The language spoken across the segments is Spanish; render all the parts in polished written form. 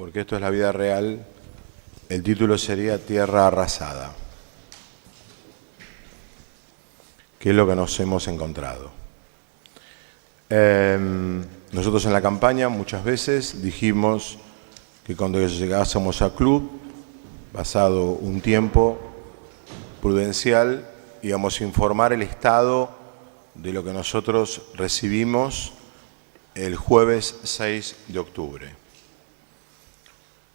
porque esto es la vida real, el título sería Tierra arrasada. ¿Qué es lo que nos hemos encontrado? Nosotros en la campaña muchas veces dijimos que cuando llegásemos al club, pasado un tiempo prudencial, íbamos a informar el estado de lo que nosotros recibimos el jueves 6 de octubre.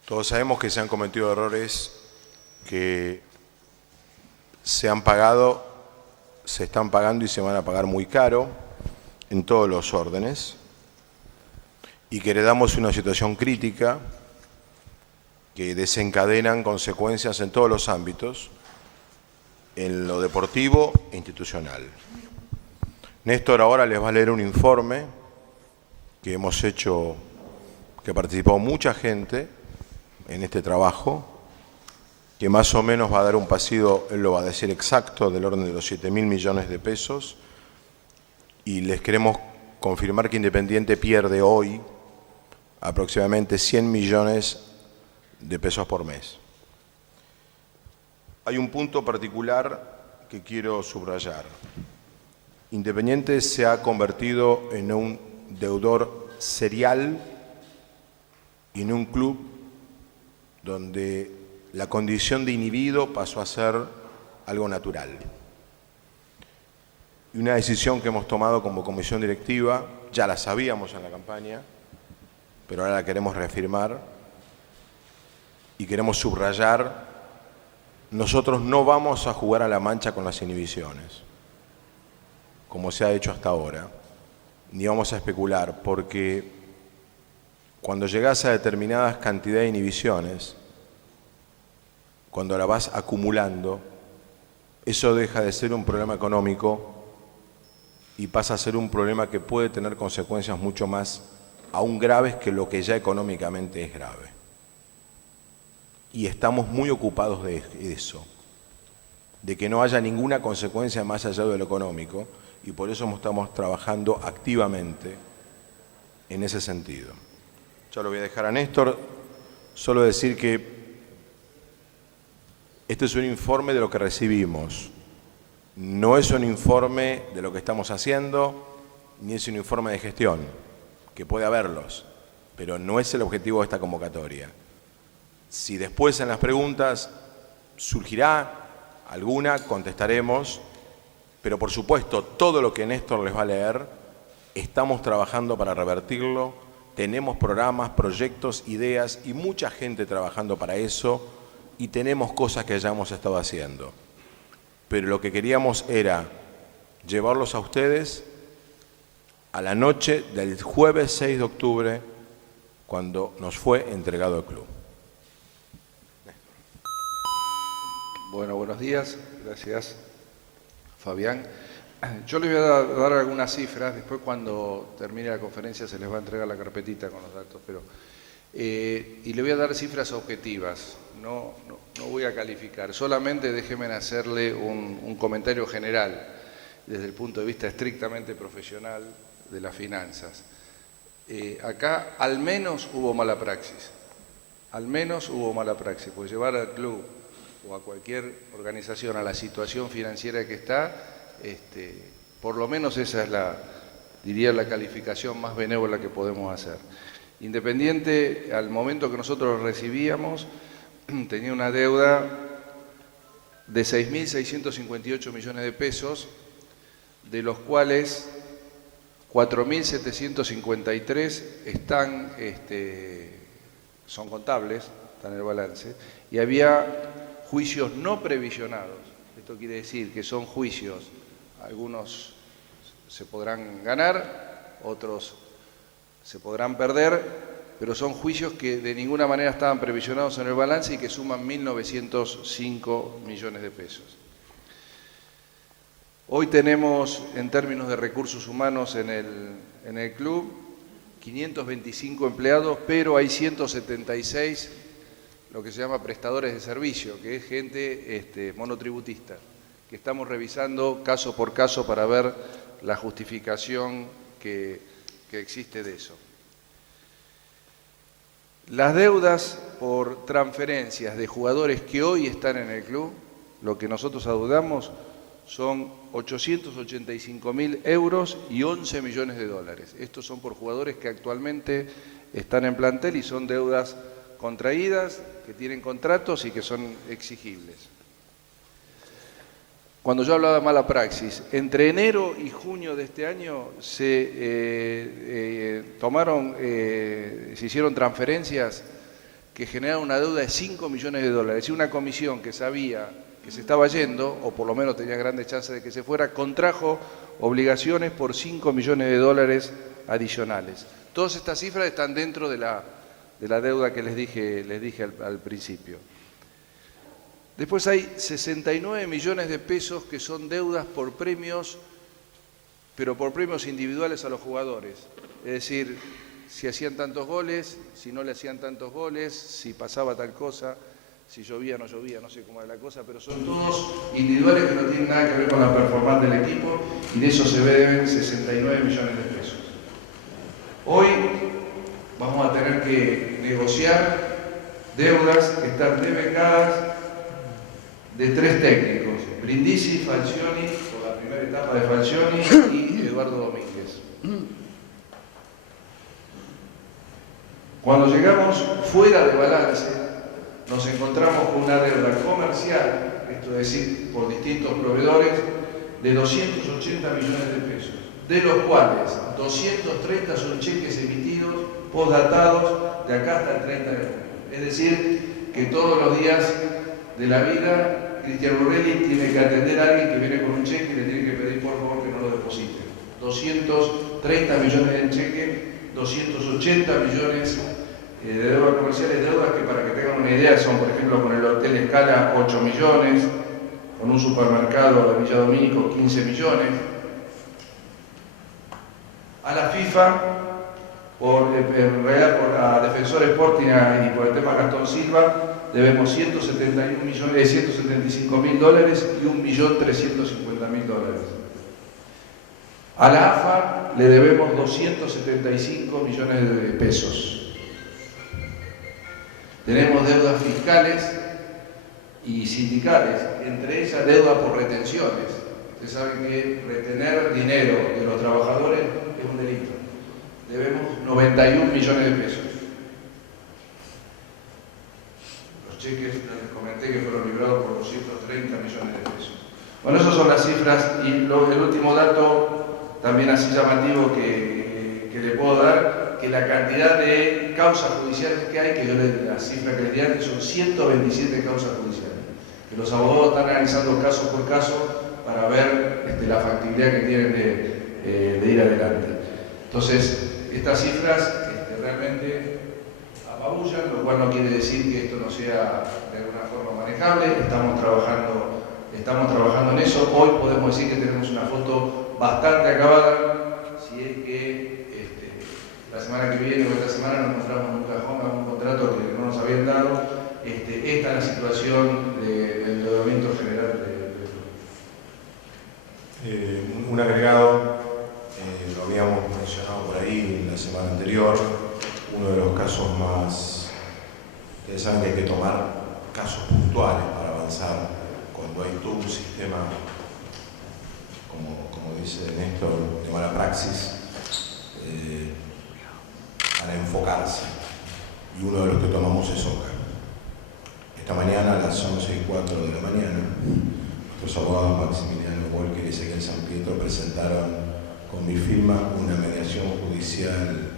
Todos sabemos que se han cometido errores que se han pagado, se están pagando y se van a pagar muy caro en todos los órdenes, y que heredamos una situación crítica que desencadenan consecuencias en todos los ámbitos, en lo deportivo e institucional. Néstor ahora les va a leer un informe que hemos hecho, que participó mucha gente en este trabajo, que más o menos va a dar un pasivo, él lo va a decir exacto, del orden de los 7.000 millones de pesos, y les queremos confirmar que Independiente pierde hoy aproximadamente 100 millones de pesos por mes. Hay un punto particular que quiero subrayar. Independiente se ha convertido en un deudor serial y en un club donde la condición de inhibido pasó a ser algo natural. Y una decisión que hemos tomado como comisión directiva, ya la sabíamos en la campaña, pero ahora la queremos reafirmar y queremos subrayar: nosotros no vamos a jugar a la mancha con las inhibiciones, como se ha hecho hasta ahora, ni vamos a especular, porque cuando llegas a determinadas cantidades de inhibiciones, cuando la vas acumulando, eso deja de ser un problema económico y pasa a ser un problema que puede tener consecuencias mucho más aún graves que lo que ya económicamente es grave. Y estamos muy ocupados de eso, de que no haya ninguna consecuencia más allá de lo económico, y por eso estamos trabajando activamente en ese sentido. Ya lo voy a dejar a Néstor, solo decir que este es un informe de lo que recibimos, no es un informe de lo que estamos haciendo, ni es un informe de gestión, que puede haberlos, pero no es el objetivo de esta convocatoria. Si después en las preguntas surgirá alguna, contestaremos, pero por supuesto todo lo que Néstor les va a leer, estamos trabajando para revertirlo, tenemos programas, proyectos, ideas y mucha gente trabajando para eso, y tenemos cosas que ya hemos estado haciendo. Pero lo que queríamos era llevarlos a ustedes a la noche del jueves 6 de octubre, cuando nos fue entregado el club. Bueno, buenos días. Gracias, Fabián. Yo les voy a dar algunas cifras. Después, cuando termine la conferencia, se les va a entregar la carpetita con los datos. Y le voy a dar cifras objetivas. No voy a calificar. Solamente déjenme hacerle un comentario general desde el punto de vista estrictamente profesional de las finanzas. Acá al menos hubo mala praxis. Al menos hubo mala praxis. Pues llevar al club o a cualquier organización a la situación financiera que está, por lo menos esa es diría la calificación más benévola que podemos hacer. Independiente, al momento que nosotros recibíamos, tenía una deuda de 6.658 millones de pesos, de los cuales 4.753 son contables, están en el balance, y había juicios no previsionados. Esto quiere decir que son juicios, algunos se podrán ganar, otros se podrán perder, pero son juicios que de ninguna manera estaban previsionados en el balance y que suman 1.905 millones de pesos. Hoy tenemos, en términos de recursos humanos en el club, 525 empleados, pero hay 176, lo que se llama prestadores de servicio, que es gente monotributista, que estamos revisando caso por caso para ver la justificación que existe de eso. Las deudas por transferencias de jugadores que hoy están en el club, lo que nosotros adeudamos son 885.000 euros y 11 millones de dólares. Estos son por jugadores que actualmente están en plantel y son deudas contraídas, que tienen contratos y que son exigibles. Cuando yo hablaba de mala praxis, entre enero y junio de este año se hicieron transferencias que generaron una deuda de 5 millones de dólares. Es decir, una comisión que sabía que se estaba yendo, o por lo menos tenía grandes chances de que se fuera, contrajo obligaciones por 5 millones de dólares adicionales. Todas estas cifras están dentro de la deuda que les dije al principio. Después hay 69 millones de pesos que son deudas por premios, pero por premios individuales a los jugadores. Es decir, si hacían tantos goles, si no le hacían tantos goles, si pasaba tal cosa, si llovía o no llovía, no sé cómo era la cosa, pero son todos individuales que no tienen nada que ver con la performance del equipo y de eso se deben 69 millones de pesos. Hoy vamos a tener que negociar deudas que están devengadas de 3 técnicos, Brindisi, Falcioni, por la primera etapa de Falcioni, y Eduardo Domínguez. Cuando llegamos fuera de balance, nos encontramos con una deuda comercial, esto es decir, por distintos proveedores, de 280 millones de pesos, de los cuales 230 son cheques emitidos, postdatados, de acá hasta el 30 de junio. Es decir, que todos los días de la vida, Cristian Borrelli tiene que atender a alguien que viene con un cheque y le tiene que pedir por favor que no lo deposite. 230 millones en cheque, 280 millones de deudas comerciales, deudas que para que tengan una idea son, por ejemplo, con el Hotel Escala 8 millones, con un supermercado de Villa Domínico 15 millones. A la FIFA, en realidad por la Defensor Sporting y por el tema Gastón Silva, debemos 175.000 dólares y 1.350.000 dólares. A la AFA le debemos 275 millones de pesos. Tenemos deudas fiscales y sindicales, entre ellas deuda por retenciones. Ustedes saben que retener dinero de los trabajadores es un delito. Debemos 91 millones de pesos. Los cheques, les comenté que fueron librados por 230 millones de pesos. Bueno, esas son las cifras y el último dato, también así llamativo que le puedo dar, que la cantidad de causas judiciales que hay, que yo la cifra que les di antes, son 127 causas judiciales. Que los abogados están analizando caso por caso para ver la factibilidad que tienen de ir adelante. Entonces, estas cifras realmente apabullan, lo cual no quiere decir que esto no sea de alguna forma manejable. Estamos trabajando en eso. Hoy podemos decir que tenemos una foto bastante acabada, si es que la semana que viene o esta semana nos encontramos en un cajón a un contrato que no nos habían dado. Esta es la situación del endeudamiento general del club. Un agregado, lo habíamos mencionado por ahí en la semana anterior, uno de los casos más, ustedes saben que hay que tomar casos puntuales para avanzar cuando hay todo un sistema, como dice Néstor, de mala praxis, para enfocarse, y uno de los que tomamos es OCA. Esta mañana a las 11:04 de la mañana, nuestros abogados Maximiliano Walker y Ezequiel San Pietro presentaron con mi firma una mediación judicial,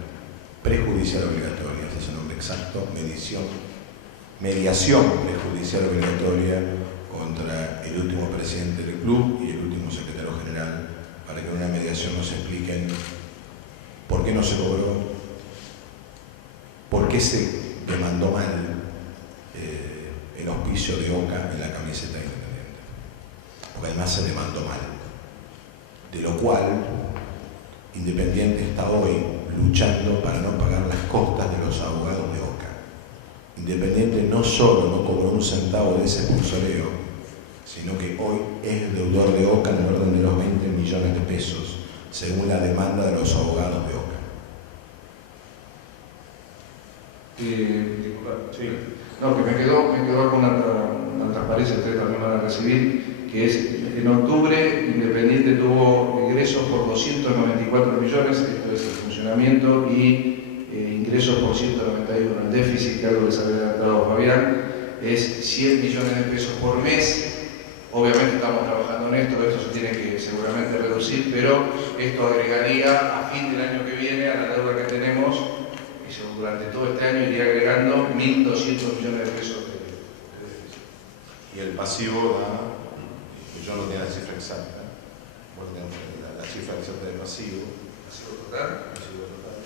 prejudicial obligatoria, ese es el nombre exacto, mediación prejudicial obligatoria contra el último presidente del club y el último secretario general, para que en una mediación nos expliquen por qué no se cobró, por qué se demandó mal el auspicio de OCA en la camiseta de Independiente. Porque además se demandó mal. De lo cual, Independiente está hoy luchando para no pagar las costas de los abogados de OCA. Independiente no solo no cobró un centavo de ese sponsoreo, sino que hoy es el deudor de OCA en el orden de los 20 millones de pesos, según la demanda de los abogados de OCA. Disculpa, sí. No, que me quedó alguna transparencia, ustedes también van a recibir, que es en octubre Independiente tuvo ingresos por 294 millones, esto es el funcionamiento, y ingresos por 191. El déficit, que algo les había dado Fabián, es 100 millones de pesos por mes. Obviamente estamos trabajando en esto se tiene que seguramente reducir, pero esto agregaría a fin del año que viene a la deuda que tenemos, y durante todo este año iría agregando 1.200 millones de pesos de déficit. Y el pasivo da, yo no tenía la cifra exacta, vos tenés la cifra exacta del pasivo. ¿Pasivo total? Pasivo total.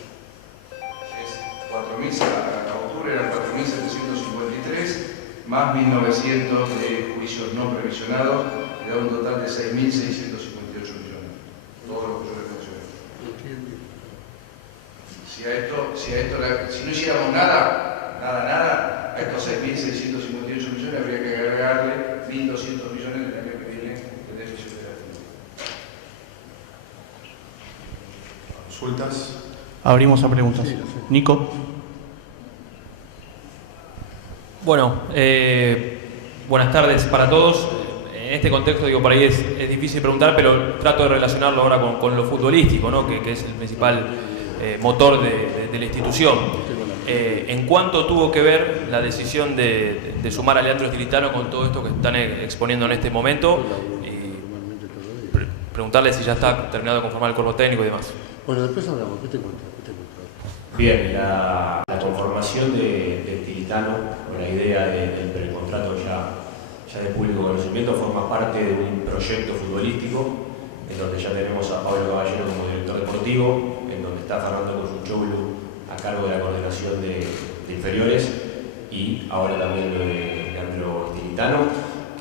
Es 4.000, a octubre eran 4.753. Más 1.900 de juicios no previsionados, que da un total de 6.658 millones. Todo lo que yo les mencioné. Si no hiciéramos nada, a estos 6.658 millones habría que agregarle 1.200 millones del año que viene de déficit operativo. ¿Consultas? Abrimos a preguntas. Nico. Bueno, buenas tardes para todos. En este contexto, digo, por ahí es difícil preguntar, pero trato de relacionarlo ahora con lo futbolístico, ¿no? que es el principal motor de la institución. ¿En cuánto tuvo que ver la decisión de sumar a Leandro Stilitano con todo esto que están exponiendo en este momento? Preguntarle si ya está terminado de conformar el cuerpo técnico y demás. Bueno, después hablamos. ¿Qué te cuento? Bien, la conformación de Stilitano, con la idea del precontrato ya de público conocimiento, forma parte de un proyecto futbolístico en donde ya tenemos a Pablo Caballero como director deportivo, en donde está Fernando Coyunchoglou a cargo de la coordinación de inferiores y ahora también lo de Leandro Stilitano,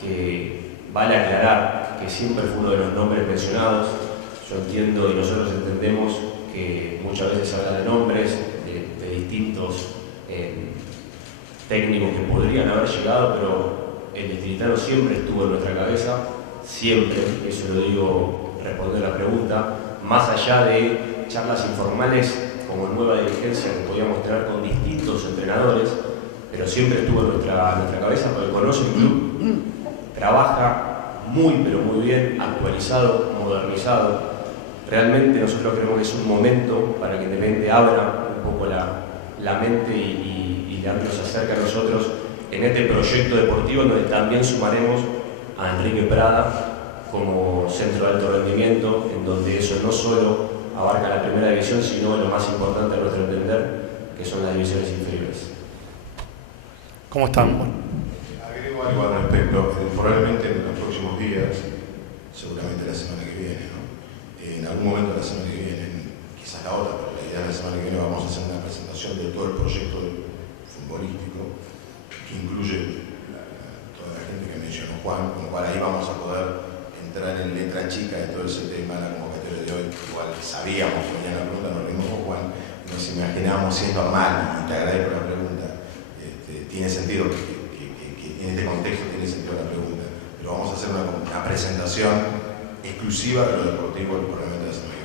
que vale aclarar que siempre fue uno de los nombres mencionados. Yo entiendo y nosotros entendemos que muchas veces se habla de nombres de distintos técnicos que podrían haber llegado, pero el Stilitano siempre estuvo en nuestra cabeza, siempre, eso lo digo respondiendo a la pregunta, más allá de charlas informales como nueva dirigencia que podíamos tener con distintos entrenadores, pero siempre estuvo en nuestra cabeza porque conoce el club, trabaja muy pero muy bien, actualizado, modernizado. Realmente nosotros creemos que es un momento para que Independiente abra un poco la mente y Leandro se acerque a nosotros en este proyecto deportivo, donde también sumaremos a Enrique Prada como centro de alto rendimiento, en donde eso no solo abarca la primera división, sino lo más importante a nuestro entender, que son las divisiones inferiores. ¿Cómo están? Bueno. Agrego algo al respecto. Probablemente en los próximos días, seguramente la semana que viene, ¿no? En algún momento de la semana que viene, quizás la otra, pero la idea de la semana que viene vamos a hacer una presentación de todo el proyecto futbolístico, que incluye toda la gente que mencionó Juan, con lo cual ahí vamos a poder entrar en letra chica de todo ese tema de la convocatoria de hoy. Igual sabíamos que venía la pregunta, nos reunimos con Juan, y nos imaginamos si es normal, y te agradezco la pregunta, tiene sentido que en este contexto tiene sentido la pregunta, pero vamos a hacer una presentación exclusiva de lo deportivo del Parlamento de la semana que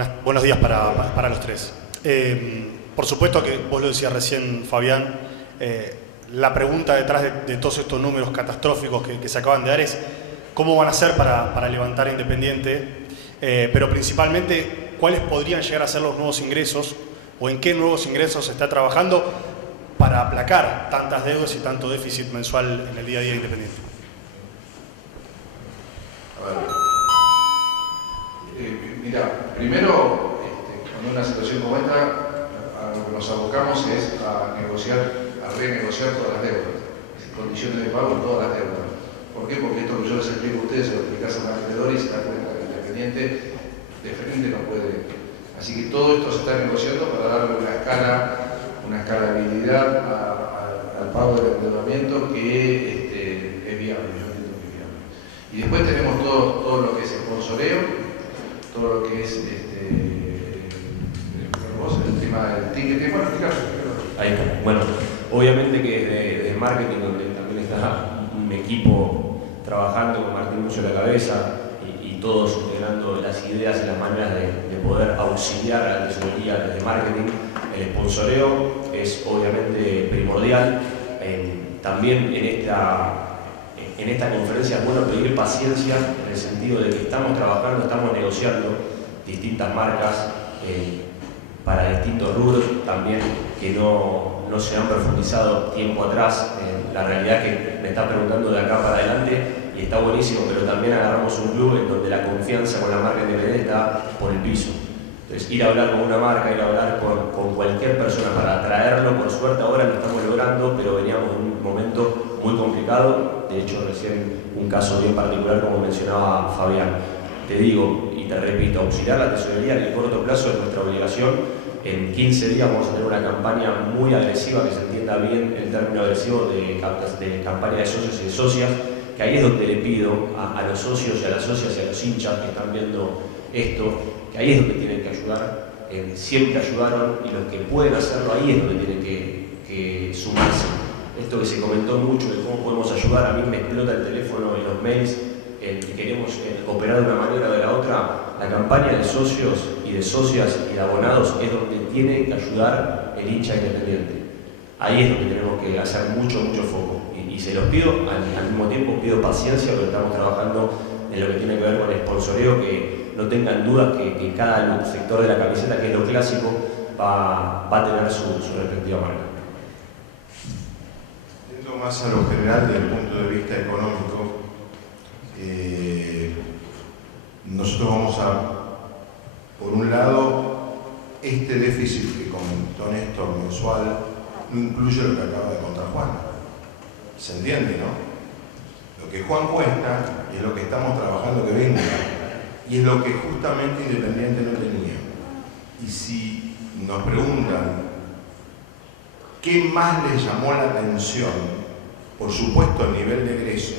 viene. Buenos días para los tres. Por supuesto que vos lo decías recién, Fabián, la pregunta detrás de todos estos números catastróficos que se acaban de dar es cómo van a hacer para levantar Independiente, pero principalmente cuáles podrían llegar a ser los nuevos ingresos o en qué nuevos ingresos se está trabajando para aplacar tantas deudas y tanto déficit mensual en el día a día de Independiente. Mira, primero, cuando una situación como esta, a lo que nos abocamos es a renegociar todas las deudas, condiciones de pago en todas las deudas. ¿Por qué? Porque esto que yo les explico a ustedes, se lo explicás a un vendedor y se da cuenta que el Independiente de frente no puede. Así que todo esto se está negociando para darle una escalabilidad al pago del endeudamiento que es viable, yo entiendo que es viable. Y después tenemos todo lo que es sponsoreo, todo lo que es el tema del ticket. Bueno, ahí está. Bueno, obviamente que de marketing, donde también está un equipo trabajando con Martín mucho en la cabeza y todos integrando las ideas y las maneras de poder auxiliar a la tesorería desde marketing, el sponsoreo es obviamente primordial. También en esta conferencia es bueno pedir paciencia en el sentido de que estamos trabajando, estamos negociando distintas marcas para distintos rubros, también que no se han profundizado tiempo atrás. La realidad que me está preguntando de acá para adelante y está buenísimo, pero también agarramos un club en donde la confianza con la marca independiente está por el piso. Entonces, ir a hablar con una marca, ir a hablar con cualquier persona para atraerlo, por suerte ahora lo estamos logrando, pero veníamos en un momento muy complicado. De hecho, recién un caso bien particular, como mencionaba Fabián. Te digo y te repito, auxiliar la tesorería en el corto plazo es nuestra obligación. En 15 días vamos a tener una campaña muy agresiva, que se entienda bien el término agresivo, de campaña de socios y de socias, que ahí es donde le pido a los socios y a las socias y a los hinchas que están viendo esto, que ahí es donde tienen que ayudar. Siempre ayudaron y los que pueden hacerlo ahí es donde tienen que sumarse. Esto que se comentó mucho de cómo podemos ayudar, a mí me explota el teléfono y los mails, queremos operar de una manera o de la otra. La campaña de socios y de socias y de abonados es donde tiene que ayudar el hincha independiente. Ahí es donde tenemos que hacer mucho foco. Y se los pido, al mismo tiempo pido paciencia, porque estamos trabajando en lo que tiene que ver con el sponsoreo, que no tengan dudas que cada sector de la camiseta, que es lo clásico, va a tener su respectiva marca. Yendo más a lo general desde el punto de vista económico, nosotros vamos a, por un lado, este déficit que comentó Néstor mensual no incluye lo que acaba de contar Juan. ¿Se entiende, no? Lo que Juan cuesta es lo que estamos trabajando que venga, y es lo que justamente Independiente no tenía. Y si nos preguntan qué más les llamó la atención, por supuesto el nivel de egresos,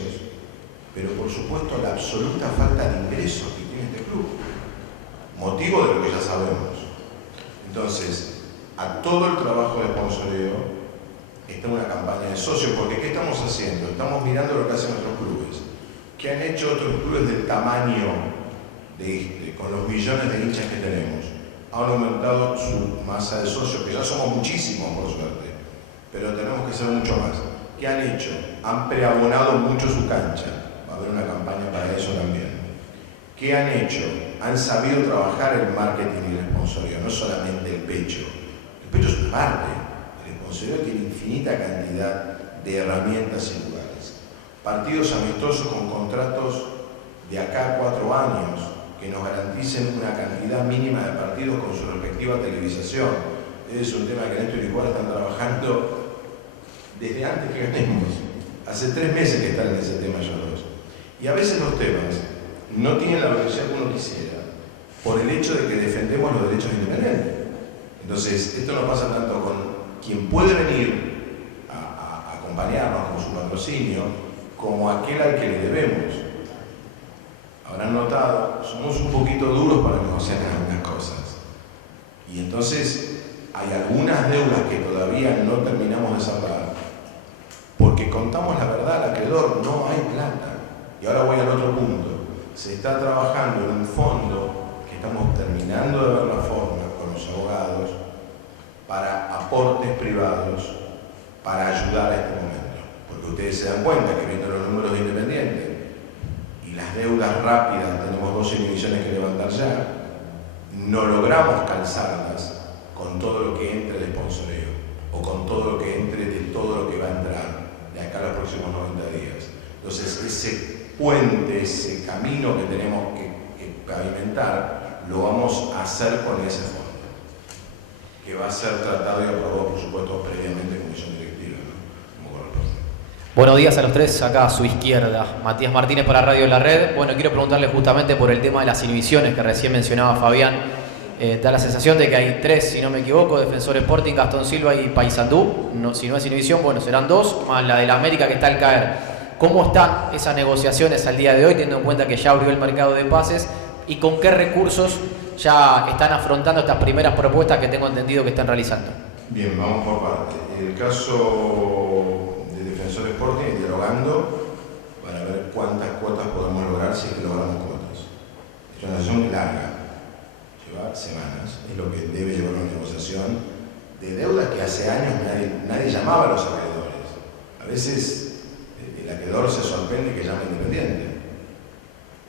pero por supuesto la absoluta falta de ingresos que tiene este club, motivo de lo que ya sabemos. Entonces, a todo el trabajo de sponsoreo está una campaña de socios, porque ¿qué estamos haciendo? Estamos mirando lo que hacen otros clubes. ¿Qué han hecho otros clubes del tamaño de este, con los millones de hinchas que tenemos? Han aumentado su masa de socios, que ya somos muchísimos por suerte, pero tenemos que ser mucho más. ¿Qué han hecho? Han preabonado mucho su cancha. Va a haber una campaña para eso también. ¿Qué han hecho? Han sabido trabajar el marketing y el sponsoreo, no solamente el pecho. El pecho es una parte. El sponsoreo tiene infinita cantidad de herramientas y lugares. Partidos amistosos con contratos de acá a 4 años que nos garanticen una cantidad mínima de partidos con su respectiva televisación. Es un tema que Néstor y Juan están trabajando desde antes que ganemos. Hace 3 meses que están en ese tema ellos dos. Y a veces los temas no tienen la velocidad que uno quisiera por el hecho de que defendemos los derechos independientes. Entonces, esto no pasa tanto con quien puede venir a acompañarnos con su patrocinio, como aquel al que le debemos. Habrán notado, somos un poquito duros para negociar algunas cosas. Y entonces hay algunas deudas que todavía no terminamos de salvar, porque contamos la verdad al acreedor, no hay plata. Y ahora voy al otro punto. Se está trabajando en un fondo que estamos terminando de ver la forma con los abogados para aportes privados para ayudar a este momento. Porque ustedes se dan cuenta que viendo los números de Independiente y las deudas rápidas, tenemos 12 millones que levantar ya, no logramos calzarlas con todo lo que entre de sponsoreo o con todo lo que entre de todo lo que va a entrar de acá a los próximos 90 días. Entonces, ese puente, ese camino que tenemos que pavimentar, lo vamos a hacer con ese fondo, que va a ser tratado y aprobado, por supuesto, previamente en comisión directiva, ¿no? Como corresponde. Buenos días a los tres, acá a su izquierda. Matías Martínez para Radio La Red. Bueno, quiero preguntarle justamente por el tema de las inhibiciones que recién mencionaba Fabián. Da la sensación de que hay 3, si no me equivoco, Defensor Sporting, Gastón Silva y Paysandú. No, si no es inhibición, bueno, serán 2, más la de la América que está al caer. ¿Cómo están esas negociaciones al día de hoy, teniendo en cuenta que ya abrió el mercado de pases? ¿Y con qué recursos ya están afrontando estas primeras propuestas que tengo entendido que están realizando? Bien, vamos por parte. El caso de Defensor Sporting, dialogando para ver cuántas cuotas podemos lograr, si es que logramos cuotas. Es una negociación larga, lleva semanas, es lo que debe llevar una negociación de deudas que hace años nadie llamaba a los acreedores. A veces el acreedor se sorprende que llame Independiente,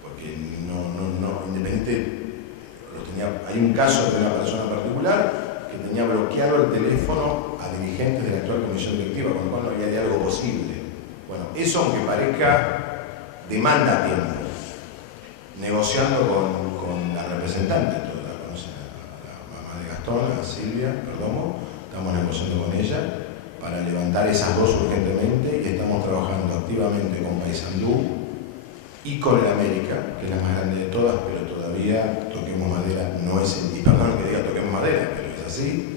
porque Independiente hay un caso de una persona particular que tenía bloqueado el teléfono a dirigentes de la actual comisión directiva, con lo cual no había diálogo posible. Bueno, eso aunque parezca, demanda tiempo. Negociando con la representante, todos la conocen, la mamá de Gastón, a Silvia Perdomo, estamos negociando con ella para levantar esas dos urgentemente y estamos trabajando activamente con Paysandú y con el América, que es la más grande de todas, pero todavía, toquemos madera, no es, y perdón que diga toquemos madera, pero es así.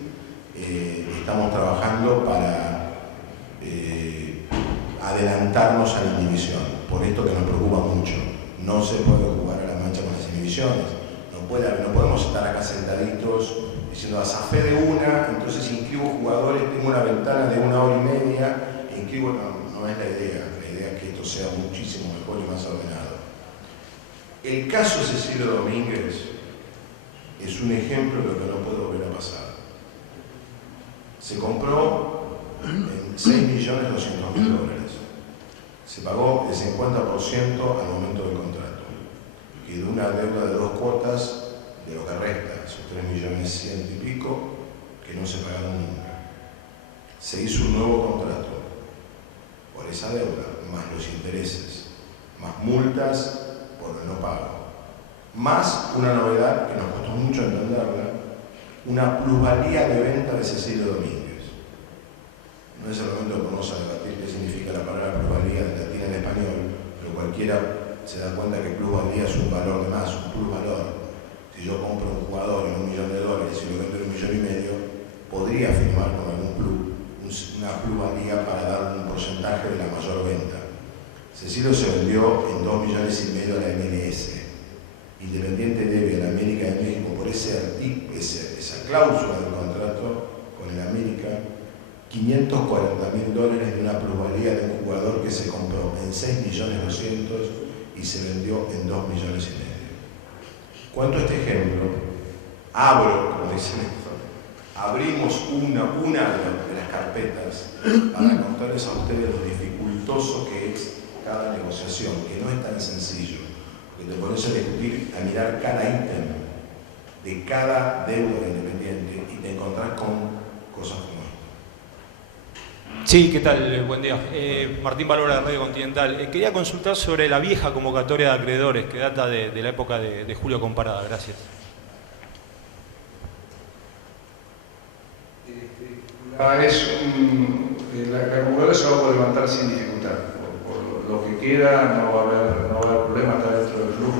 Estamos trabajando para adelantarnos a la inhibición, por esto que nos preocupa mucho. No se puede jugar a la mancha con las inhibiciones, no podemos estar acá sentaditos diciendo a zafé de una, entonces inscribo jugadores, tengo una ventana de 1 hora y media, inscribo, no es la idea es que esto sea muchísimo mejor y más ordenado. El caso Cecilio Domínguez es un ejemplo de lo que no puede volver a pasar. Se compró en $6.200.000. Se pagó el 50% al momento del contrato. Quedó una deuda de 2 cuotas de lo que resta, esos 3.100.000 y pico, que no se pagaron nunca. Se hizo un nuevo contrato por esa deuda, más los intereses, más multas por el no pago, más una novedad que nos costó mucho entenderla, una plusvalía de venta de Cecilio Domínguez. No es el momento que vamos a debatir qué significa la palabra plusvalía en latín en español, pero cualquiera se da cuenta que plusvalía es un valor de más, un plusvalor. Si yo compro un jugador en $1 millón y lo vendo en $1,5 millones, podría firmar con algún club una plusvalía para dar un porcentaje de la mayor venta. Cecilio se vendió en $2,5 millones a la MLS. Independiente debe a la América de México por esa cláusula del contrato con el América $540.000 de una plusvalía de un jugador que se compró en $6.200.000 y se vendió en $2,5 millones. Cuento este ejemplo, como dicen esto, abrimos una de las carpetas para contarles a ustedes lo dificultoso que es cada negociación, que no es tan sencillo, porque te pones a discutir, a mirar cada ítem de cada deuda Independiente y te encontrás con cosas como esta. Sí, ¿qué tal? Buen día. Martín Valora de Radio Continental. Quería consultar sobre la vieja convocatoria de acreedores que data de la época de Julio Comparada. Gracias. La convocatoria se va a poder levantar sin dificultad. Por lo que queda no va a haber problema, está dentro del flujo,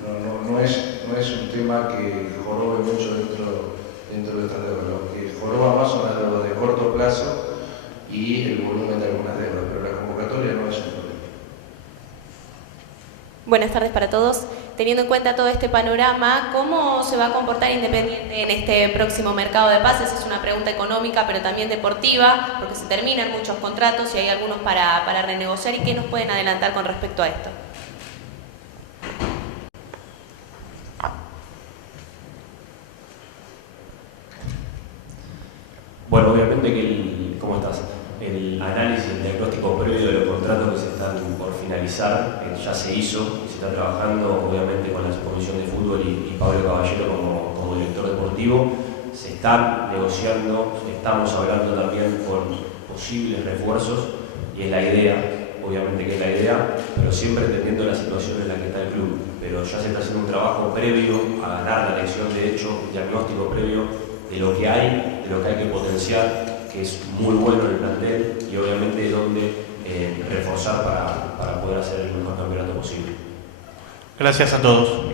pero no es un tema que jorobe mucho dentro de esta deuda. Lo que joroba más son las deudas de corto plazo y el volumen de algunas deudas, pero la convocatoria no es un problema. Buenas tardes para todos. Teniendo en cuenta todo este panorama, ¿cómo se va a comportar Independiente en este próximo mercado de pases? Es una pregunta económica, pero también deportiva, porque se terminan muchos contratos y hay algunos para renegociar. ¿Y qué nos pueden adelantar con respecto a esto? Bueno, obviamente que ¿cómo estás? El análisis, el diagnóstico previo de los contratos que se están por finalizar ya se hizo y se está trabajando obviamente con la Comisión de Fútbol y Pablo Caballero como director deportivo. Se está negociando, estamos hablando también con posibles refuerzos y es la idea, obviamente que es la idea, pero siempre entendiendo la situación en la que está el club. Pero ya se está haciendo un trabajo previo a ganar la lección de hecho, un diagnóstico previo de lo que hay que potenciar, que es muy bueno en el plantel y obviamente donde reforzar para poder hacer el mejor campeonato posible. Gracias a todos.